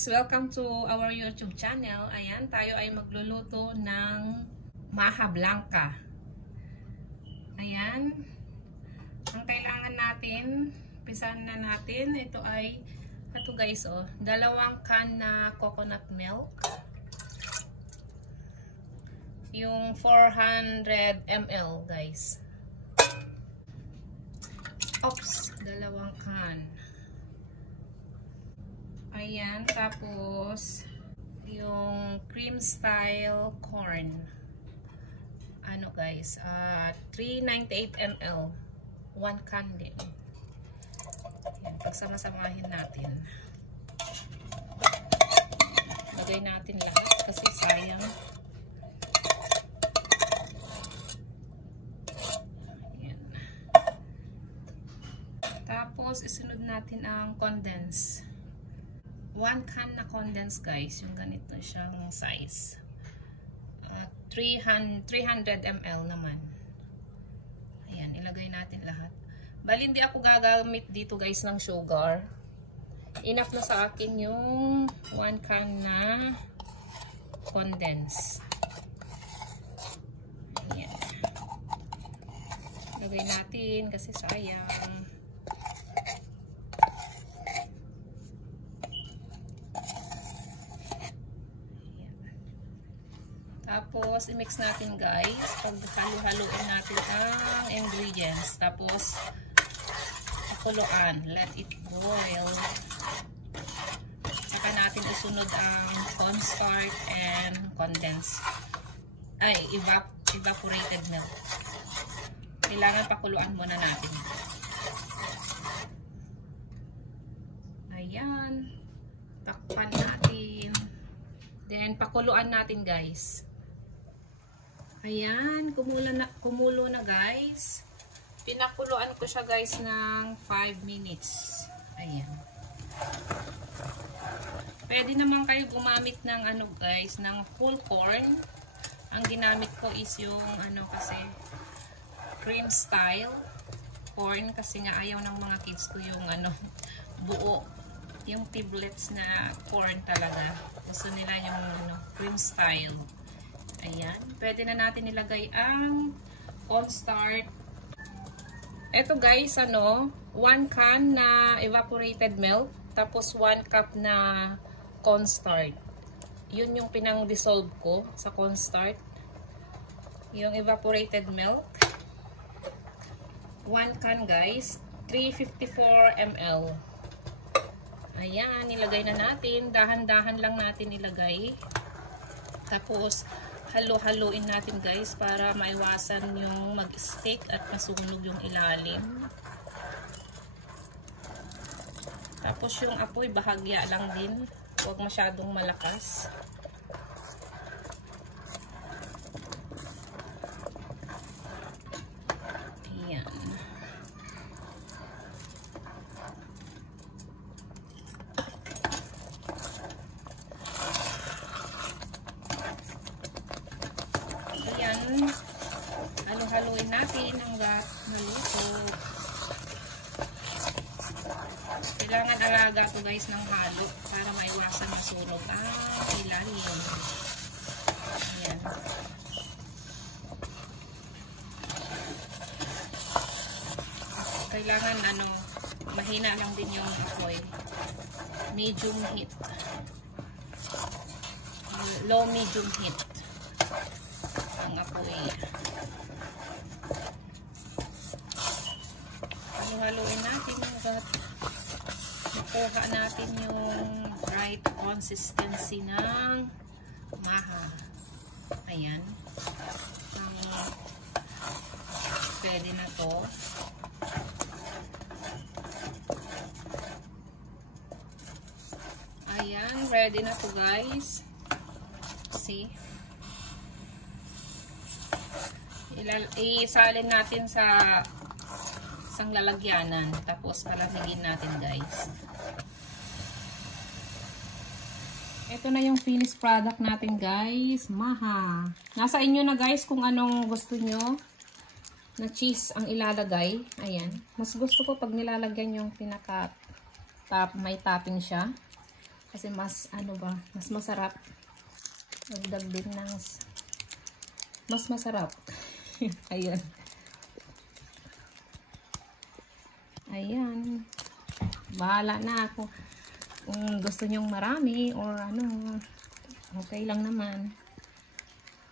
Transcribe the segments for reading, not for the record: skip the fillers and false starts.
guys! Welcome to our YouTube channel. Ayan, tayo ay magluluto ng maha blanca. Ayan. Ang kailangan natin, pisan na natin, ito ay, ito guys, oh, 2 can na coconut milk. Yung 400 ml, guys. Oops, 2 can. Ayan, tapos yung cream style corn. Ano guys, 398 ml. 1 can din. Ayan, pagsama-samahin natin. Lagay natin lahat kasi sayang. Ayan. Tapos isunod natin ang condense. 1 can na condense guys, yung ganito siyang size. 300 ml naman. Ayan, ilagay natin lahat. Bali hindi ako gagamit dito guys ng sugar. Enough na sa akin yung 1 can na condense. Ayan. Ilagay natin kasi sayang. Tapos, i-mix natin guys. Pag halo-haloin natin ang ingredients. Tapos, pakuluan. Let it boil. Saka natin isunod ang cornstarch and condensed. Ay, evaporated milk. Kailangan pakuluan muna natin. Ayan. Takpan natin. Then, pakuluan natin guys. Ayan, kumulo na guys. Pinakuluan ko siya guys ng 5 minutes. Ayan. Pwede naman kayo gumamit ng ano guys, ng whole corn. Ang ginamit ko is yung ano kasi cream style corn kasi nga ayaw ng mga kids ko yung ano buo, yung piblets na corn talaga. Gusto nila yung ano, cream style. Ayan. Pwede na natin ilagay ang cornstarch. Ito guys, ano, 1 can na evaporated milk. Tapos 1 cup na cornstarch. Yun yung pinang-dissolve ko sa cornstarch. Yung evaporated milk. 1 can guys. 354 ml. Ayan, nilagay na natin. Dahan-dahan lang natin ilagay. Tapos, halo-haloin natin guys para maiwasan yung mag-stick at masunog yung ilalim. Tapos yung apoy bahagya lang din. Huwag masyadong malakas. Ayan. Halo-haloin natin hanggat maluto. Kailangan alaga to guys ng halo para maiwasan masunog ang ilalim. Ayan. Kailangan ano, mahina lang din yung apoy. Medium heat. Low medium heat. Ang apoy. Haluin natin hanggat makuha natin yung right consistency ng maha. Ayan. Pwede na to. Ayan. Ready na to guys. See? Isalin natin sa isang lalagyanan. Tapos palamigin natin guys. Ito na yung finished product natin guys. Maha. Nasa inyo na guys kung anong gusto nyo na cheese ang ilalagay. Ayan. Mas gusto ko pag nilalagyan yung pinaka top, may topping siya. Kasi mas ano ba, mas masarap. Dagdag din ng mas masarap. Ayan. Ayan. Bahala na ako. Kung gusto nyong marami or ano, okay lang naman.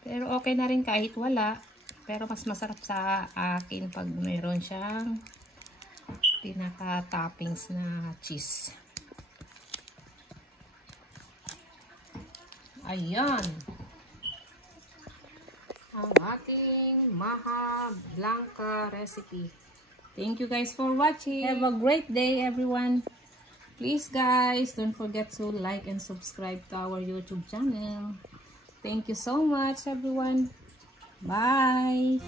Pero okay na rin kahit wala. Pero mas masarap sa akin pag mayroon siyang pinaka-toppings na cheese. Ayan. Ang ating Maha Blanca recipe. Thank you guys for watching. Have a great day everyone. Please guys, don't forget to like and subscribe to our YouTube channel. Thank you so much everyone. Bye.